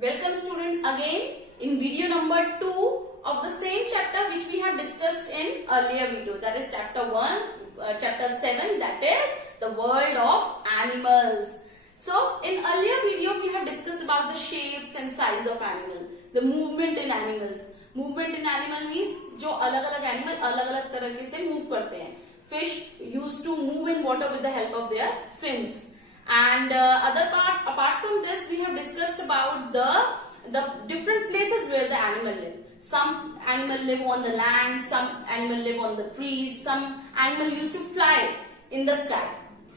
Welcome student again in video number 2 of the same chapter which we have discussed in earlier video, that is chapter 1, chapter 7, that is the world of animals. So in earlier video we have discussed about the shapes and size of animal, the movement in animals. Movement in animal means जो अलग-अलग animal अलग-अलग तरीके से move करते हैं. Fish used to move in water with the help of their fins. And apart from this, we have discussed about the different places where the animal live. Some animal live on the land, some animal live on the trees, some animal used to fly in the sky.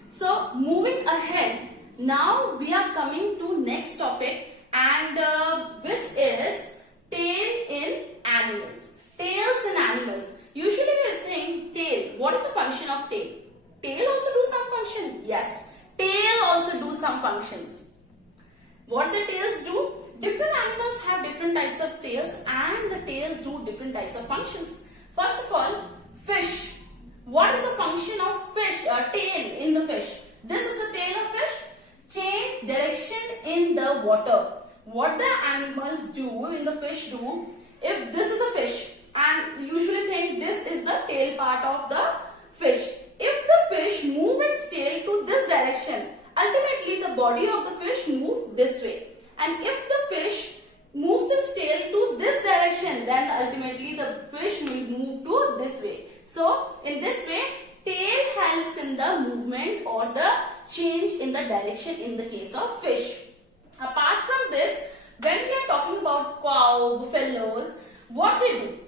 So moving ahead, now we are coming to next topic, and which is tail in animals. Tails in animals. Usually we think tail. What is the function of tail? Tail also do some function. Yes. Tail also do some functions. What the tails do? Different animals have different types of tails, and the tails do different types of functions. First of all, fish. What is the function of fish or tail in the fish? This is the tail of fish. Change direction in the water. What the animals do in the fish do? If this is a fish, and usually think this is the tail part of the fish. If the fish move its tail to this direction, ultimately the body of the fish move this way. And if the fish moves its tail to this direction, then ultimately the fish will move to this way. So in this way, tail helps in the movement or the change in the direction in the case of fish. Apart from this, when we are talking about cow, buffaloes, what they do?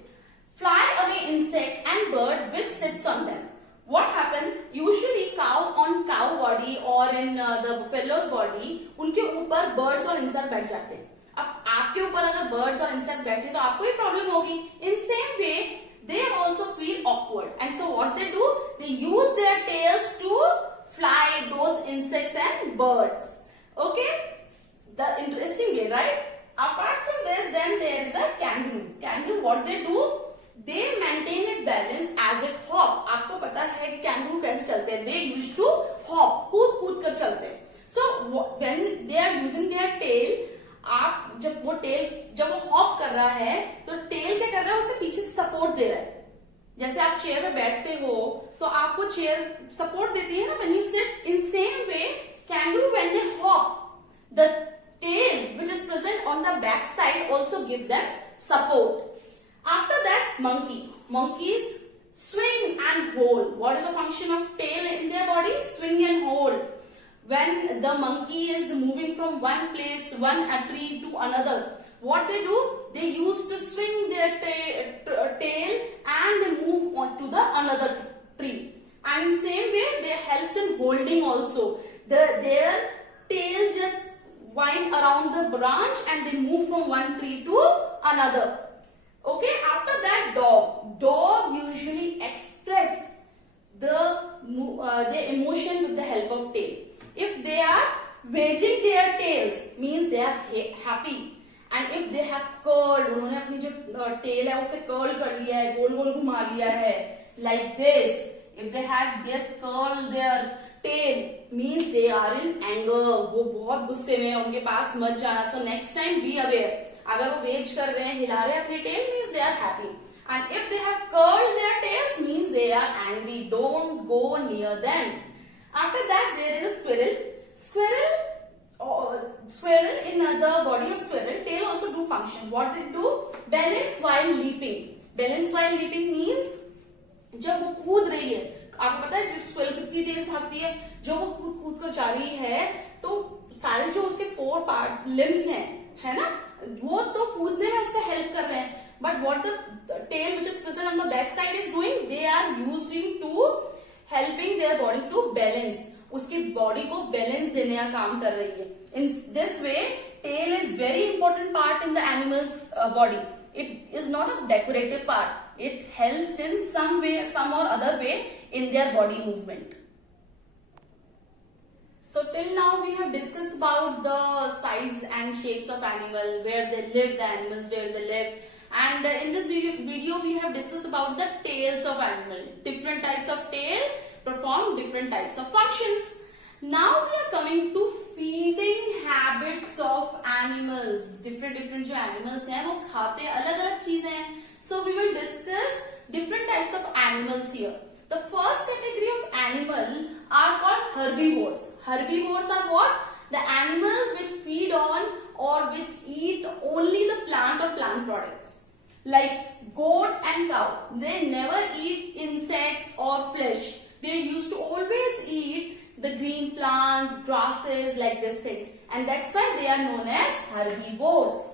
Fly away insects and bird which sits on them. What happened? Usually cow on cow body or in the buffalo's body, उनके ऊपर birds और insect बैठ जाते हैं. अब आपके ऊपर अगर birds और insect बैठे तो आपको ही problem होगी. In same way, they also feel awkward, and so what they do? They use their tails to fly those insects and birds. Okay, the interesting way, right? Apart from this, then there is a kangaroo. Kangaroo, what they do? They maintain its balance as it hop. आपको पता है कि kangaroo कैसे चलते हैं? They used to hop, कूद कर चलते हैं. So when they are using their tail, आप जब वो hop कर रहा है, तो tail क्या कर रहा है? उसे पीछे से support दे रहा है. जैसे आप चेयर पे बैठते हो, तो आपको चेयर support देती है ना when you sit. In same way, kangaroo when they hop, the tail which is present on the back side also give them support. After that, monkeys. Monkeys swing and hold. What is the function of tail in their body? Swing and hold. When the monkey is moving from one place, one tree to another, what they do? They used to swing their tail and move on to the another tree. And in same way, they helps in holding also. Their tail just wind around the branch and they move from one tree to another. Okay, after that, dog. Dog usually express the emotion with the help of tail. If they are wagging their tails, means they are happy. And if they have curled, उन्होंने अपनी जो tail है उसे curl कर लिया है, गोल-गोल घुमा लिया है, like this. If they have curl their tail, means they are in anger. वो बहुत गुस्से में हैं, उनके पास मत जाना. So next time be aware. अगर वो वेज कर रहे हैं, हिला रहे हैं अपने tail, means they are happy. And if they have curled their tails, means they are angry. Don't go near them. After that, there is a squirrel. Squirrel in the body of squirrel, tail also do function. What they do? Balance while leaping. Balance while leaping means जब वो कूद रही है, आपको पता है जब squirrel कितनी तेज भागती है, जब वो कूद कर जा रही है, तो सारे जो उसके 4 पार्ट लिम्स हैं, है ना, वो तो कूदने में उसको हेल्प कर रहे हैं. But what the tail which is present on the back side is doing? They are using to helping their body to balance. उसकी बॉडी को बैलेंस देने का काम कर रही है. In this way, tail is very important part in the animal's body. It is not a decorative part. It helps in some way, some or other way in their body movement. So till now we have discussed about the size and shapes of animal, where they live, the animals where they live. And in this video we have discussed about the tails of animal. Different types of tail perform different types of functions. Now we are coming to feeding habits of animals, different different जो animals हैं वो खाते अलग अलग चीजें हैं. So we will discuss different types of animals here. The first category of animal are called herbivores. Herbivores are what? The animals which feed on or which eat only the plant or plant products. Like goat and cow. They never eat insects or flesh. They used to always eat the green plants, grasses, like these things. And that's why they are known as herbivores.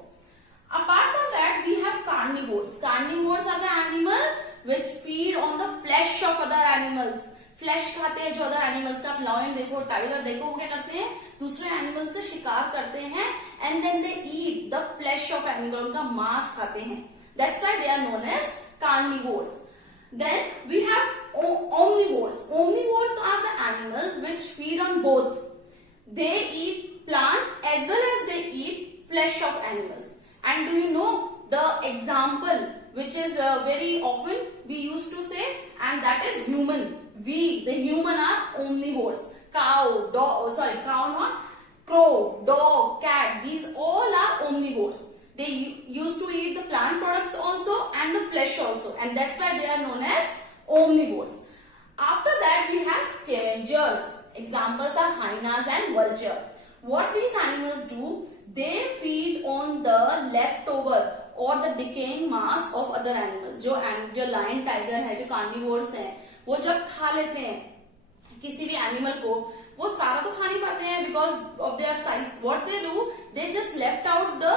Apart from that, we have carnivores. Carnivores are the animal which feed on the flesh of other animals. Flesh खाते हैं जो other animals का. Lion देखो, tiger देखो, वो क्या करते हैं? दूसरे animals से शिकार करते हैं and then they eat the flesh of animal. उनका मांस खाते हैं. That's why they are known as carnivores. Then we have omnivores. Omnivores are the animals which feed on both. They eat plant as well as they eat flesh of animals. And do you know the example which is very often we used to say, and that is human. We, the human, are omnivores. Cow, dog, cow not, crow, dog, cat, these all are omnivores. They used to eat the plant products also and the flesh also, and that's why they are known as omnivores. After that we have scavengers. Examples are hyenas and vulture. What these animals do? They feed on the leftover or the decaying mass of other animals. जो lion, tiger है, जो carnivores हैं, वो जब खा लेते हैं किसी भी animal को, वो सारा तो खा नहीं पाते हैं because of their size. What they do? They just left out the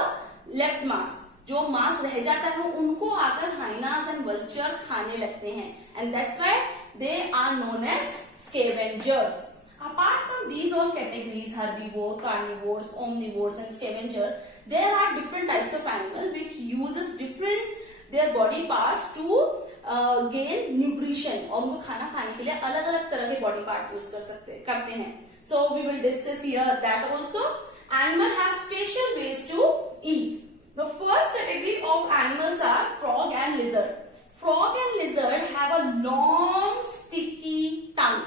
left mass. जो मांस रह जाता है उनको आकर hyenas and vulture खाने लगते हैं. And that's why they are known as scavengers. Apart from these all categories, herbivore, carnivores, omnivores and scavenger, there are different types of animals which uses different their body parts to gain nutrition. और उनको खाना खाने के लिए अलग अलग तरह के body part यूज करते हैं. So we will discuss here that also. Animal has special ways to eat. The first category of animals are frog and lizard. Frog and lizard have a long sticky tongue.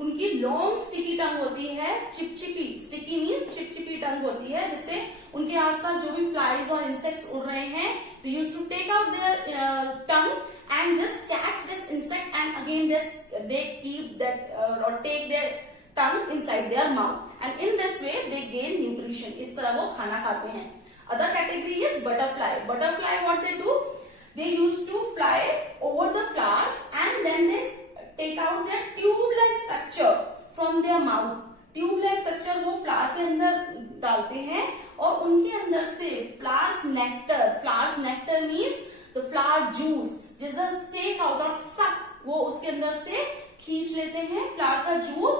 उनकी long sticky tongue होती है, चिपचिपी. Sticky means चिपचिपी टंग होती है, जिससे उनके आसपास जो भी फ्लाइज और इंसेक्ट्स उड़ रहे हैं, they used to take out their tongue and just catch this insect and again they keep that or take their tongue inside their mouth and in this way they gain nutrition. इस तरह वो खाना खाते हैं. Other category is butterfly. Butterfly, what they do? They used to fly over the flowers and then they take out their tube-like structure from their mouth. Tube-like structure वो flower के अंदर डालते हैं और उनके अंदर से flowers nectar. Flowers nectar means the flower juice. just take out or suck, वो उसके अंदर से खींच लेते हैं फ्लावर का juice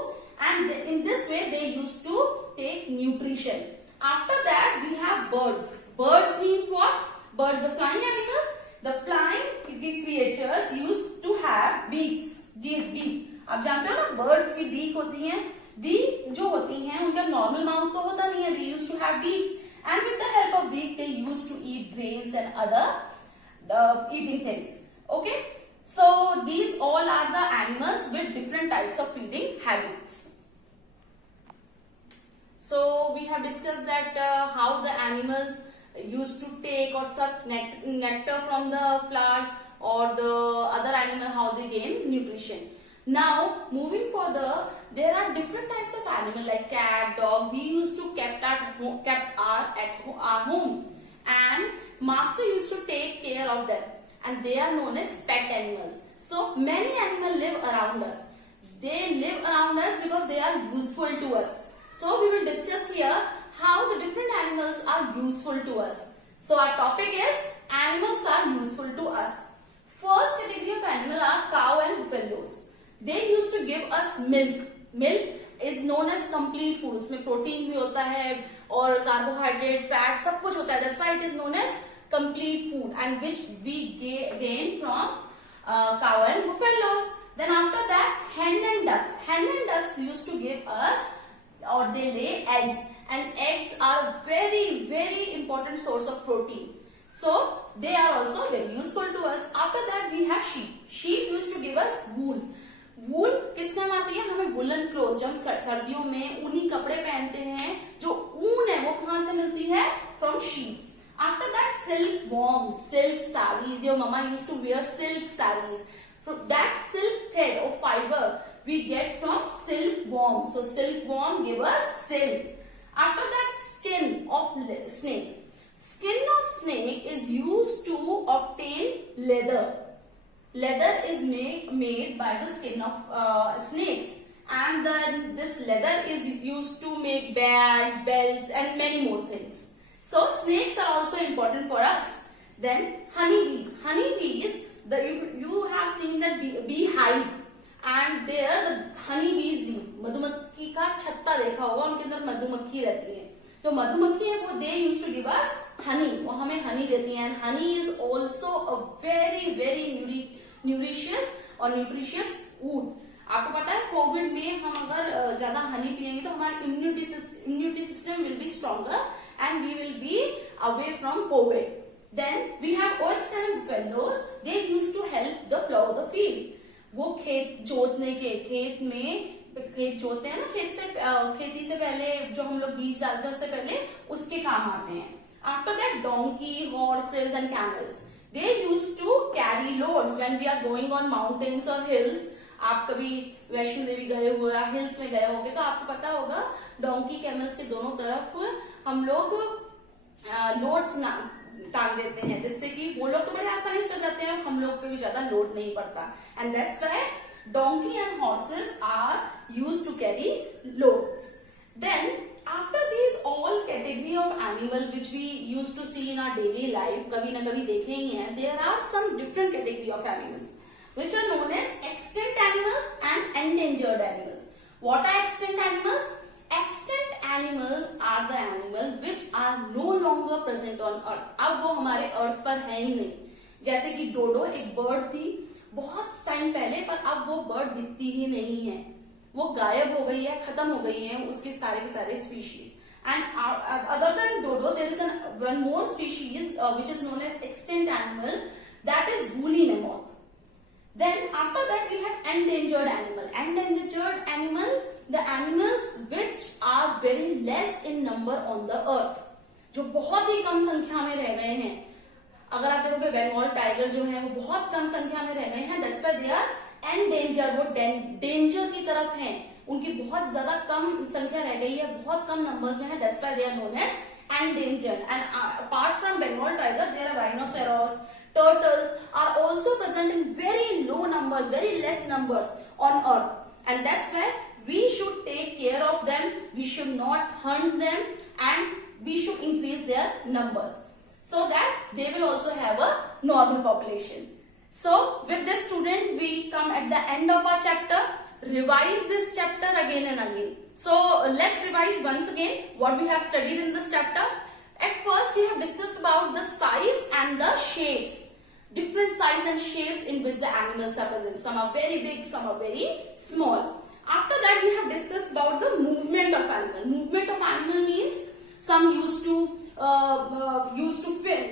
and in this way they used to take nutrition. After that we have birds. Birds means what? Birds, the flying animals. The flying creatures used to have beaks. These beak. आप जानते हो ना birds की beak होती हैं. Beak जो होती हैं उनका normal mouth तो होता नहीं है. They used to have beaks and with the help of beak they used to eat grains and other eating things. Okay. So these all are the animals with different types of feeding habits. So we have discussed that how the animals used to take or suck nectar from the flowers or the other animal, how they gain nutrition. Now moving further, there are different types of animal like cat, dog. We used to kept our home and master used to take care of them and they are known as pet animals. So many animals live around us. They live around us because they are useful to us. So we will discuss here how the different animals are useful to us. So our topic is animals are useful to us. First category of animal are cow and buffaloes. They used to give us milk. Milk is known as complete food. उसमें protein भी होता है और carbohydrate, fat सब कुछ होता है. That's why it is known as complete food and which we gain from cow and buffaloes. Then after that, hen and ducks. Hen and ducks used to give us or they lay eggs and eggs are very very important source of protein. So they are also very useful to us. After that we have sheep. Sheep used to give us wool. वूल किस काम आती है? हमें woollen cloth, जब हम सर्दियों में ऊनी कपड़े पहनते हैं, जो ऊन है वो कहाँ से sarees. Your mama used to wear silk sarees. From that silk thread or fiber we get from silkworm. So silkworm give us silk. After that, skin of snake. Skin of snake is used to obtain leather. Leather is made by the skin of snakes, and then this leather is used to make bags, belts, and many more things. So snakes are also important for us. Then honeybees. Honeybees, you have seen that beehive, and there the honeybees live. मधुमक्खी का छत्ता देखा होगा, उनके अंदर मधुमक्खी रहती है. जो मधुमक्खी है वो they used to give us honey. वो हमें honey देती हैं. And honey is also a very very nutritious और nutritious food. आपको पता है कोविड में हम अगर ज्यादा हनी पियेंगे तो हमारा immunity system will be stronger and we will be away from COVID. Then we have oryx and buffaloes. They used to help the plow the field. वो खेत जोतने के, खेत जोतते हैं ना, खेती से पहले जो हम लोग बीज डालते हैं उससे पहले उसके काम आते हैं. After that, donkey, horses and camels. They used to carry loads when we are going on mountains or hills. आप कभी वैष्णो देवी गए हो या हिल्स में गए होगे तो आपको पता होगा डोंकी कैमल्स के दोनों तरफ हम लोग लोड्स टांग देते हैं, जिससे कि वो लोग तो बड़े आसानी से चल जाते हैं और हम लोग पे भी ज्यादा लोड नहीं पड़ता. And that's why donkey and horses are used to carry loads. Then after these all category of animal which we used to see in our daily life, कभी ना कभी देखे ही हैं, there are some different category of animals which are known as extinct animals and endangered animals. What are extinct animals? Extinct animals are the animals which are no longer present on earth. अब वो हमारे अर्थ पर है ही नहीं. जैसे कि डोडो एक bird थी बहुत टाइम पहले, पर अब वो बर्ड दिखती ही नहीं है, वो गायब हो गई है, खत्म हो गई है उसके सारे species. And other than dodo there is one more species which is known as extinct animal, that is woolly mammoth. Then after that we have endangered animal. Endangered animal, the animals which are very less in number on the earth, जो बहुत ही कम संख्या में रह गए हैं. अगर आप देखोगे बंगाल टाइगर जो है वो बहुत कम संख्या में रह गए हैं. That's why they are endanger. वो डेंजर की तरफ हैं, उनकी बहुत ज्यादा कम संख्या रह गई है, बहुत कम नंबर्स में है. That's why they are known as endangered. And apart from Bengal tiger there are rhinoceros, turtles are also present in very low numbers, very less numbers on earth, and that's why we should take care of them. We should not hunt them, and we should increase their numbers so that they will also have a normal population. So with this student we come at the end of our chapter. Revise this chapter again and again. So let's revise once again what we have studied in this chapter. At first we have discussed about the size and the shapes, different size and shapes in which the animals are present. Some are very big, some are very small. After that we have discussed about the movement of animal. Movement of animal means some used to fin.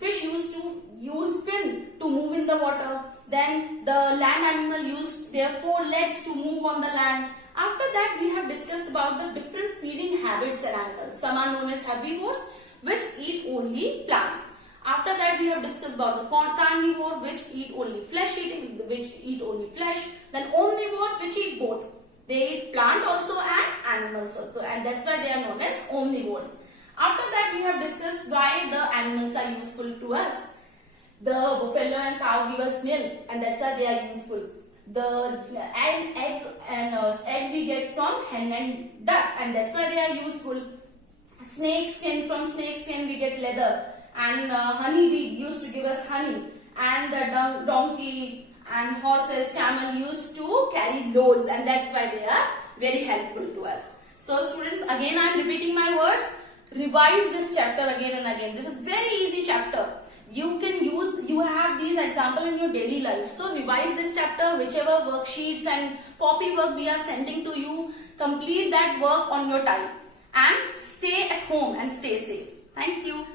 Fish used to use fin to move in the water. Then the land animal used their 4 legs to move on the land. After that we have discussed about the different feeding habits in animals. Some are known as herbivores which eat only plants. After that we have discussed about the carnivore which eat only flesh eating, which eat only flesh. Then omnivores which eat both. They eat plant also and animals also, and that's why they are known as omnivores. After that we have discussed why the animals are useful to us. The buffalo and cow give us milk, and that's why they are useful. The egg we get from hen and duck, and that's why they are useful. Snake skin, from snake skin we get leather, and honey bee used to give us honey, and the donkey and horses, camel used to carry loads, and that's why they are very helpful to us. So students, again I am repeating my words. Revise this chapter again and again. This is very easy chapter. You have these example in your daily life. So revise this chapter, whichever worksheets and copy work we are sending to you, complete that work on your time and stay at home and stay safe. Thank you.